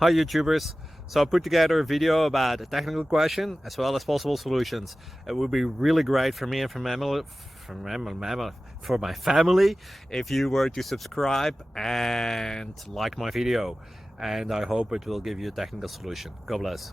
Hi YouTubers! So I put together a video about a technical question as well as possible solutions. It would be really great for me and for my family if you were to subscribe and like my video. And I hope it will give you a technical solution. God bless.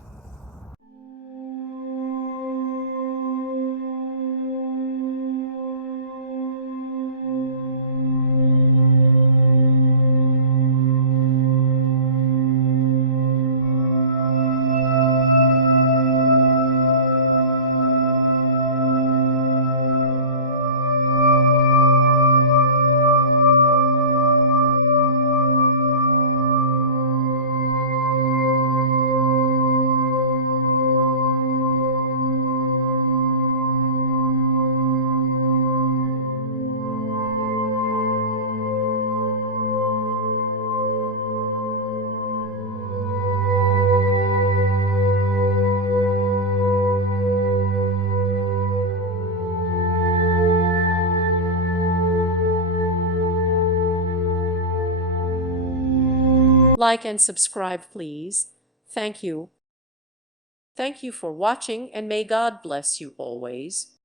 Like and subscribe, please. Thank you. Thank you for watching, and may God bless you always.